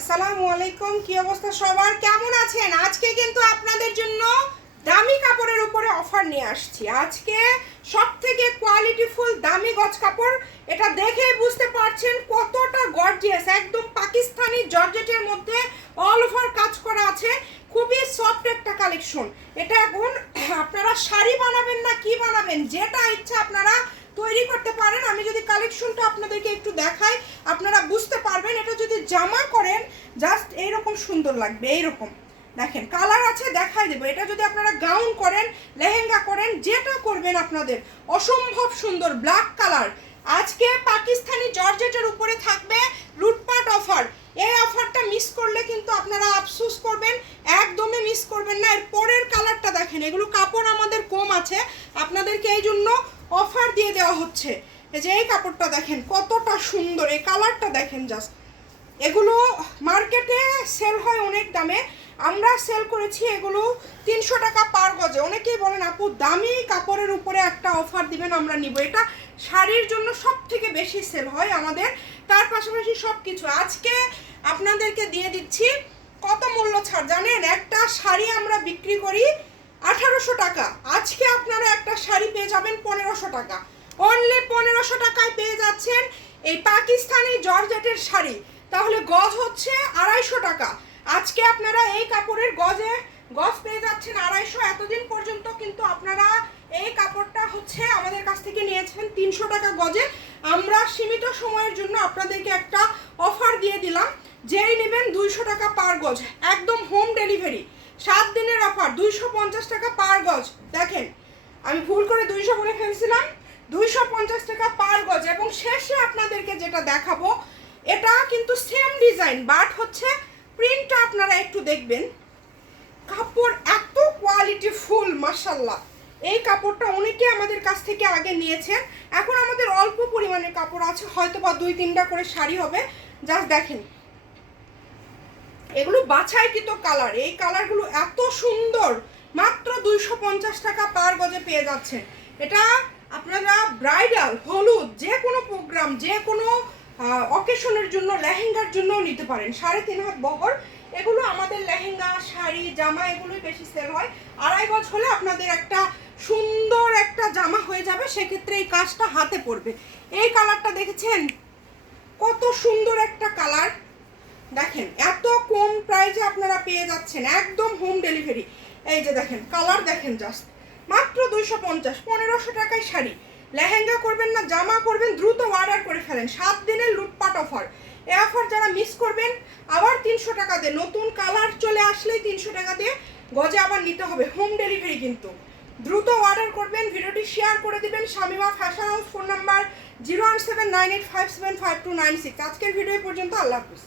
আসসালামু আলাইকুম, কি অবস্থা সবার, কেমন আছেন? আজকে কিন্তু আপনাদের জন্য দামি কাপড়ের উপরে অফার নিয়ে আসছি। আজকে সবথেকে কোয়ালিটিফুল দামি গজ কাপড়, এটা দেখেই বুঝতে পারছেন কতটা গর্জিয়াস। একদম পাকিস্তানি জর্জেটের মধ্যে অল ওভার কাজ করা আছে, খুবই সফট একটা কালেকশন। এটা এখন আপনারা শাড়ি বানাবেন না কি বানাবেন, যেটা ইচ্ছা আপনারা তৈরি করতে পারেন। আমি যদি কালেকশনটা আপনাদেরকে একটু দেখাই আপনারা বুঝতে পারবেন। এটা যদি জামা করেন জাস্ট এইরকম সুন্দর লাগবে। এইরকম দেখেন কালার আছে, দেখাই দেবো। এটা যদি আপনারা গাউন করেন, লেহেঙ্গা করেন, যেটা করবেন আপনাদের অসম্ভব সুন্দর ব্ল্যাক কালার। আজকে পাকিস্তানি জর্জেটের উপরে থাকবে লুটপাট অফার। এই অফারটা মিস করলে কিন্তু আপনারা আফসোস করবেন, একদমই মিস করবেন না। এর পরের কালারটা দেখেন, এগুলো কাপড় আমাদের কম আছে, আপনাদেরকে এই জন্য অফার দিয়ে দেওয়া হচ্ছে। এই যে এই কাপড়টা দেখেন কতটা সুন্দর, এই কালারটা দেখেন জাস্ট। এগুলো মার্কেটে সেল হয় অনেক দামে, আমরা সেল করেছি এগুলো 300 টাকা পার গজে। অনেকেই বলেন আপু দামি কাপড়ের উপরে একটা অফার দিবেন, আমরা নিব। এটা শাড়ির জন্য সব থেকে বেশি সেল হয় আমাদের, তার পাশাপাশি সব কিছু। আজকে আপনাদেরকে দিয়ে দিচ্ছি কত মূল্য ছাড় জানেন? একটা শাড়ি আমরা বিক্রি করি 1800 টাকা, আজকে আপনারা একটা শাড়ি পেয়ে যাবেন 1500 টাকা। অনলি 1500 টাকায় পেয়ে যাচ্ছেন এই পাকিস্তানি জর্জেটের শাড়ি। তাহলে গজ হচ্ছে 250 টাকা। আজকে আপনারা এই কাপড়ের গজ পেয়ে যাচ্ছেন 250। এতদিন পর্যন্ত কিন্তু আপনারা এই কাপড়টা হচ্ছে আমাদের কাছ থেকে নিয়েছেন 300 টাকা গজে। আমরা সীমিত সময়ের জন্য আপনাদেরকে একটা অফার দিয়ে দিলাম, যেই নেবেন 200 টাকা পার গজ, একদম হোম ডেলিভারি। 7 দিনের অফার, 250 টাকা পার গজ। দেখেন আমি ভুল করে 200 বলে ফেলছিলাম, 250 টাকা পার গজ। এবং শেষে আপনাদেরকে যেটা দেখাবো এটা কিন্তু সেম ডিজাইন, বাট হচ্ছে প্রিন্টটা আপনারা একটু দেখবেন। কাপড় এত কোয়ালিটি ফুল, মাশাল্লাহ। এই কাপড়টা অনেকে আমাদের কাছ থেকে আগে নিয়েছেন, এখন আমাদের অল্প পরিমাণে কাপড় আছে, হয়তো বা 2-3টা করে শাড়ি হবে। জাস্ট দেখেন এগুলো বাছাইকৃত কালার, এই কালারগুলো এত সুন্দর। মাত্র 250 টাকা পার গজে পেয়ে যাচ্ছেন। এটা আপনারা ব্রাইডাল, হলুদ, যে কোনো প্রোগ্রাম, যে কোনো অকেশনের জন্য, লেহেঙ্গার জন্য নিতে পারেন। 3.5 হাত বহর। এগুলো আমাদের লেহেঙ্গা, শাড়ি, জামা এগুলোই বেশি সেল হয়। 2.5 গজ হলে আপনাদের একটা সুন্দর একটা জামা হয়ে যাবে, সেক্ষেত্রে এই কাজটা হাতে পড়বে। এই কালারটা দেখেছেন কত সুন্দর একটা কালার। দেখেন এত কম প্রাইসে আপনারা পেয়ে যাচ্ছেন, একদম হোম ডেলিভারি। এই যে দেখেন কালার দেখেন জাস্ট, মাত্র 250। 1500 টাকায় শাড়ি। লেহেঙ্গা করবেন না জামা করবেন, দ্রুত অর্ডার করে ফেলেন। 7 দিনের লুটপাট অফার। এই অফার যারা মিস করবেন আবার 300 টাকা দিয়ে, নতুন কালার চলে আসলেই 300 টাকা দিয়ে গজে আবার নিতে হবে, হোম ডেলিভারি কিন্তু। দ্রুত অর্ডার করবেন, ভিডিওটি শেয়ার করে দিবেন। Shamima fashion house, phone number 01798575296। আজকের ভিডিও পর্যন্ত, আল্লাহ হাফিজ।